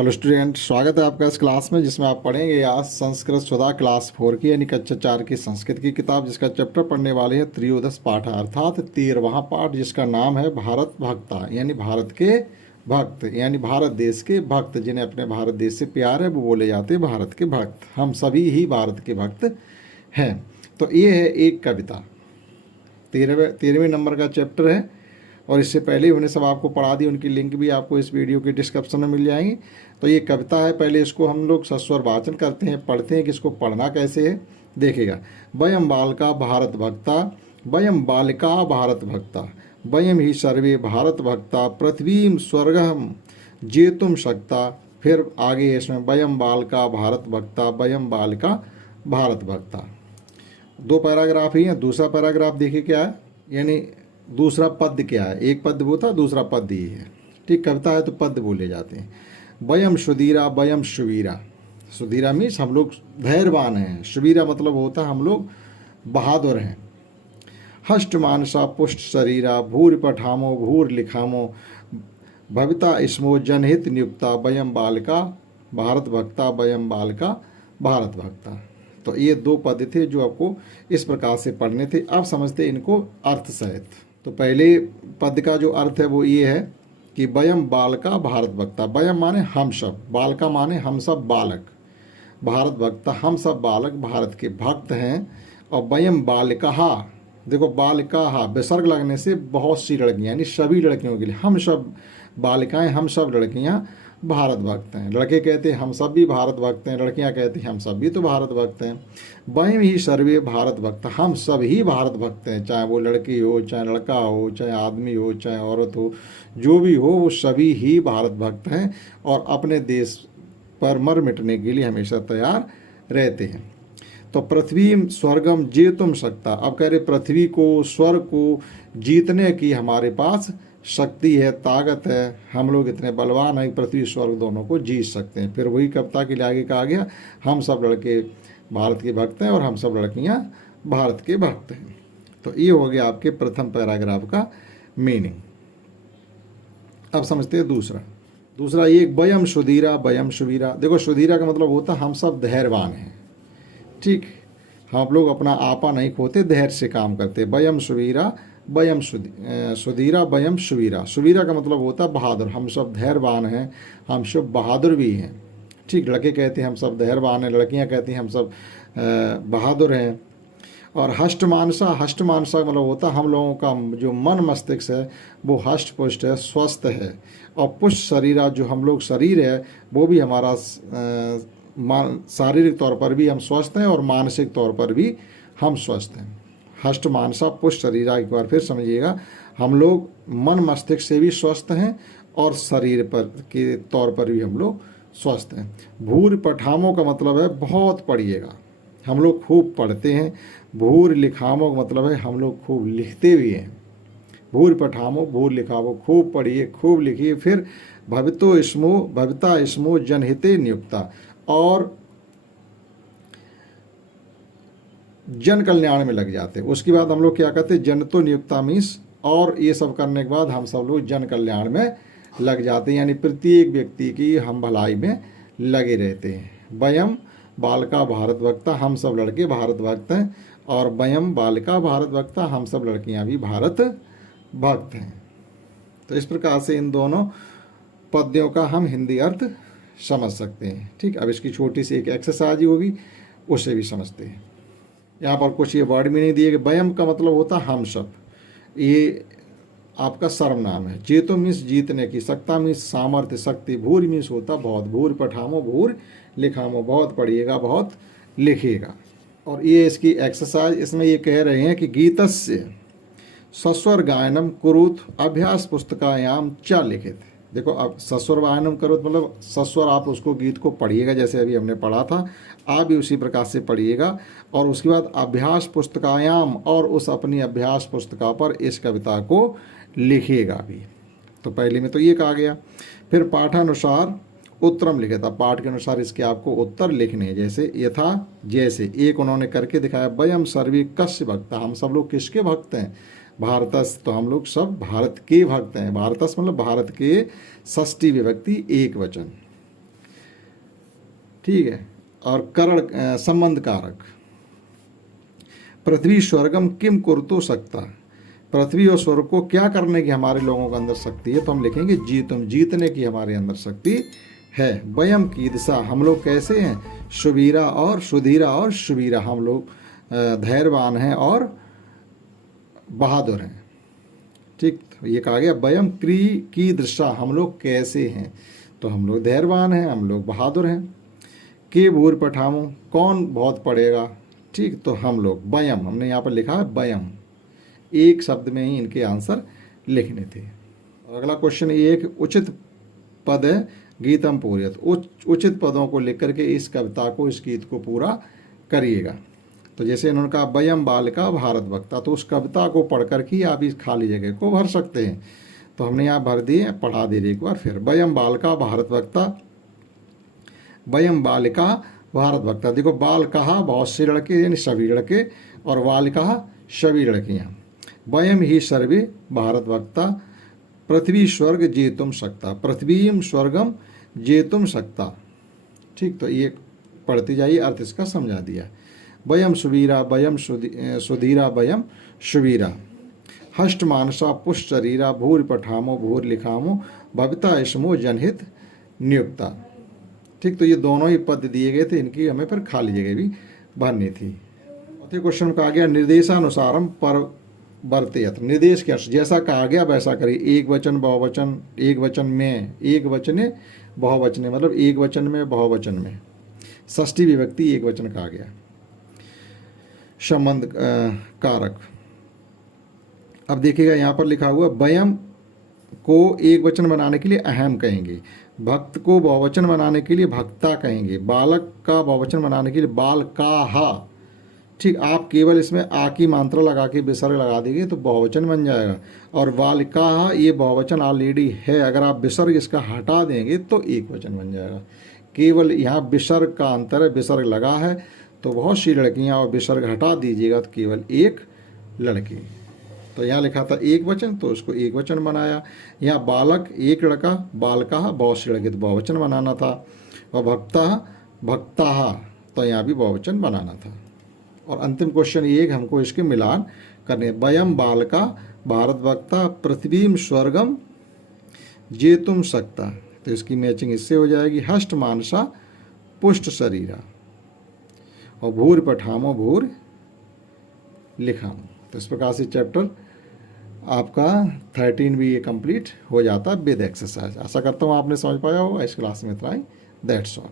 Hello student, स्वागत है आपका इस क्लास में जिसमें आप पढ़ेंगे आज संस्कृत सुधा क्लास 4 की यानी कक्षा 4 की संस्कृत की किताब, जिसका चैप्टर पढ़ने वाले हैं त्रयोदश पाठ अर्थात 13वां पाठ, जिसका नाम है भारत भक्ता यानी भारत के भक्त यानी भारत देश के भक्त। जिन्हें अपने भारत देश से प्यार है वो बोले जाते हैं भारत के भक्त। हम सभी ही भारत के भक्त हैं। तो ये है एक कविता, 13वें नंबर का चैप्टर है और इससे पहले ही उन्हें सब आपको पढ़ा दी, उनकी लिंक भी आपको इस वीडियो के डिस्क्रिप्शन में मिल जाएंगी। तो ये कविता है, पहले इसको हम लोग सस्वर वाचन करते हैं, पढ़ते हैं कि इसको पढ़ना कैसे है। देखिएगा, वयम बालका भारत भक्ता, वयम बालिका भारत भक्ता, वयम ही सर्वे भारत भक्ता, पृथ्वीम स्वर्गम जेतुम शक्ता। फिर आगे है इसमें वयम बालका भारत भक्ता, वयम बालिका भारत भक्ता। दो पैराग्राफ ही हैं। दूसरा पैराग्राफ देखिए क्या है, यानी दूसरा पद क्या है। एक पद वो था, दूसरा पद ये है। ठीक, कविता है तो पद बोले जाते हैं। वयम सुधीरा वयम शुवीरा। सुधीरा मीन्स हम लोग धैर्यवान हैं, शुवीरा मतलब होता है हम लोग बहादुर हैं। हष्ट मानसा पुष्ट शरीरा, भूर पठामो भूर लिखामो, भविता स्मो जनहित नियुक्ता, वयम बालिका भारत भक्ता, वयम बालिका भारत भक्ता। तो ये दो पद थे जो आपको इस प्रकार से पढ़ने थे। अब समझते इनको अर्थ सहित। तो पहले पद का जो अर्थ है वो ये है कि वयम बालका भारत भक्ता। वयम माने हम सब, बालका माने हम सब बालक, भारत भक्ता हम सब बालक भारत के भक्त हैं। और वयम बालिका, देखो बालिका विसर्ग लगने से बहुत सी लड़कियां यानी सभी लड़कियों के लिए, हम सब बालिकाएं हम सब लड़कियां भारत भक्त हैं। लड़के कहते हैं हम सब भी भारत भक्त हैं, लड़कियां कहती हैं हम सब भी तो भारत भक्त हैं। वयम ही सर्वे भारत भक्त, हम सब ही भारत भक्त हैं, चाहे वो लड़की हो, चाहे लड़का हो, चाहे आदमी हो, चाहे औरत हो, जो भी हो वो सभी ही भारत भक्त हैं और अपने देश पर मर मिटने के लिए हमेशा तैयार रहते हैं। तो पृथ्वी स्वर्गम जेतुम शक्ता। अब कह रहे पृथ्वी को, स्वर्ग को जीतने की हमारे पास शक्ति है, ताकत है, हम लोग इतने बलवान हैं, पृथ्वी स्वर्ग दोनों को जीत सकते हैं। फिर वही कविता के लिए आगे कहा गया, हम सब लड़के भारत के भक्त हैं और हम सब लड़कियां भारत के भक्त हैं। तो ये हो गया आपके प्रथम पैराग्राफ का मीनिंग। अब समझते हैं दूसरा ये वयम सुधीरा वयम शुवीरा। देखो सुधीरा का मतलब होता है हम सब धैर्यवान हैं। ठीक, हम लोग अपना आपा नहीं खोते, धैर्य से काम करते। वयम शुवीरा वयम सुधीरा वयम शुवीरा। शुवीरा का मतलब होता है बहादुर, हम सब धैर्यवान हैं, हम सब बहादुर भी हैं। ठीक, लड़के कहते हैं हम सब धैर्यवान हैं, लड़कियां कहती हैं हम सब बहादुर हैं। और हष्ट मानसा का मतलब होता है हम लोगों का जो मन मस्तिष्क है वो हष्ट पुष्ट है, स्वस्थ है। और पुष्ट शरीरा, जो हम लोग शरीर है वो भी हमारा शारीरिक तौर पर भी हम स्वस्थ हैं और मानसिक तौर पर भी हम स्वस्थ हैं। हष्ट मानसा पुष्ट शरीरा, एक बार फिर समझिएगा, हम लोग मन मस्तिष्क से भी स्वस्थ हैं और शरीर पर के तौर पर भी हम लोग स्वस्थ हैं। भूर पठामों का मतलब है बहुत पढ़िएगा, हम लोग खूब पढ़ते हैं। भूर लिखामो का मतलब है हम लोग खूब लिखते भी हैं। भूर पठामो भूर लिखावो, खूब पढ़िए खूब लिखिए। फिर भविता स्मो जनहिते नियुक्ता, और जन कल्याण में लग जाते हैं। उसके बाद हम लोग क्या कहते हैं, जन तो नियुक्ता मीन्स, और ये सब करने के बाद हम सब लोग जन कल्याण में लग जाते हैं, यानी प्रत्येक व्यक्ति की हम भलाई में लगे रहते हैं। वयम बालिका भारत भक्ता, हम सब लड़के भारत भक्त हैं। और वयम बालिका भारत भक्ता, हम सब लड़कियां भी भारत भक्त हैं। तो इस प्रकार से इन दोनों पद्यों का हम हिंदी अर्थ समझ सकते हैं। ठीक, अब इसकी छोटी सी एक एक्सरसाइज होगी, उससे भी समझते हैं। यहाँ पर कुछ ये वर्ड भी नहीं दिए गए। वयम का मतलब होता है हम सब, ये आपका सर्वनाम है। जेतो मीन्स जीतने की, सक्ता मीन्स सामर्थ्य शक्ति, भूर मीन्स होता बहुत, भूर पठामो भूर लिखामो, बहुत पढ़िएगा बहुत लिखिएगा। और ये इसकी एक्सरसाइज, इसमें ये कह रहे हैं कि गीतस्य सस्वर गायनम कुरुत अभ्यास पुस्तकायाम च लिखित। देखो, अब सस्वर गायनम करो मतलब सस्वर, आप उसको गीत को पढ़िएगा जैसे अभी हमने पढ़ा था, आप भी उसी प्रकार से पढ़िएगा। और उसके बाद अभ्यास पुस्तकायाम, और उस अपनी अभ्यास पुस्तिका पर इस कविता को लिखिएगा भी। तो पहले में तो ये कहा गया। फिर पाठानुसार उत्तरम लिखे था, पाठ के अनुसार इसके आपको उत्तर लिखने हैं। जैसे यथा, जैसे एक उन्होंने करके दिखाया। वयम सर्वे कस्य भक्ता, हम सब लोग किसके भक्त हैं, भारतस, तो हम लोग सब भारत के भक्त हैं। भारतस मतलब भारत के, षष्ठी विभक्ति एक वचन। ठीक है। और करण संबंध कारक, पृथ्वी स्वर्गम किम कुरुतो सकता, पृथ्वी और स्वर्ग को क्या करने की हमारे लोगों के अंदर शक्ति है, तो हम लिखेंगे जीतम, जीतने की हमारे अंदर शक्ति है। वयम की दिशा, हम लोग कैसे हैं, सुवीरा और सुधीरा और सुवीरा, हम लोग धैर्यवान हैं और बहादुर हैं। ठीक, तो ये कहा गया वयम क्री की दृशा, हम लोग कैसे हैं, तो हम लोग धैर्यवान हैं, हम लोग बहादुर हैं। के भूर पठामो, कौन बहुत पढ़ेगा, ठीक, तो हम लोग वयम, हमने यहाँ पर लिखा है वयम, एक शब्द में ही इनके आंसर लिखने थे। अगला क्वेश्चन, ये एक उचित पद है, गीतम पूर्यत, उचित पदों को लिख करके इस कविता को, इस गीत को पूरा करिएगा। तो जैसे इन्होंने कहा वयम बालिका भारत वक्ता, तो उस कविता को पढ़ कर के आप इस खाली जगह को भर सकते हैं। तो हमने यहाँ भर दिए, पढ़ा दे रही एक बार फिर, वयम बालिका भारत वक्ता, वयम बालिका भारत वक्ता। देखो बाल कहा बहुत से लड़के यानी सभी लड़के, और वाल कहा सभी लड़कियाँ। वयम ही सर्वे भारत वक्ता, पृथ्वी स्वर्ग जेतुम सकता, पृथ्वीम स्वर्गम जेतुम सकता। ठीक, तो ये पढ़ते जाइए, अर्थ इसका समझा दिया। वयम सुवीरा, वयम सुधीरा, वयम सुवीरा, हष्ट मानसा पुष्ट शरीरा, भूर पठामो भूर लिखामो, भविता इसमो जनहित नियुक्ता। ठीक, तो ये दोनों ही पद दिए गए थे, इनकी हमें फिर खाली जगह भी भरनी थी। चौथे क्वेश्चन कहा गया निर्देशानुसारम पर वर्तेयत, निर्देश के जैसा कहा गया वैसा करिए। एक वचन बहुवचन, एक वचन में, एक वचने बहुवचने, मतलब एक वचन में बहुवचन में, षष्ठी विभक्ति एक वचन कहा गया। संबंध कारक, अब देखिएगा यहाँ पर लिखा हुआ वयम को एक वचन बनाने के लिए अहम कहेंगे, भक्त को बहुवचन बनाने के लिए भक्ता कहेंगे, बालक का बहुवचन बनाने के लिए बाल का हा। ठीक, आप केवल इसमें आ की मात्रा लगा के विसर्ग लगा देंगे तो बहुवचन बन जाएगा। और बालिका, ये बहुवचन ऑलरेडी है, अगर आप विसर्ग इसका हटा देंगे तो एक वचन बन जाएगा। केवल यहाँ विसर्ग का अंतर है, विसर्ग लगा है तो बहुत सी लड़कियाँ, और विसर्ग हटा दीजिएगा तो केवल एक लड़की। तो यहाँ लिखा था एक वचन, तो उसको एक वचन बनाया। यहाँ बालक एक लड़का, बालका बहुत से लड़के, तो बहुवचन बनाना था। और भक्ता, भक्ता, तो यहाँ भी बहुवचन बनाना था। और अंतिम क्वेश्चन ये, हमको इसके मिलान करने, वयम बालका भारत वक्ता, पृथ्वीम स्वर्गम जेतुम सकता, तो इसकी मैचिंग इससे हो जाएगी, हष्ट मानसा पुष्ट शरीरा, और भूर पठामो भूर लिखामो। तो इस प्रकार से चैप्टर आपका 13 भी ये कंप्लीट हो जाता है विद एक्सरसाइज। आशा करता हूँ आपने समझ पाया होगा। इस क्लास में इतना ही, दैट्स ऑल।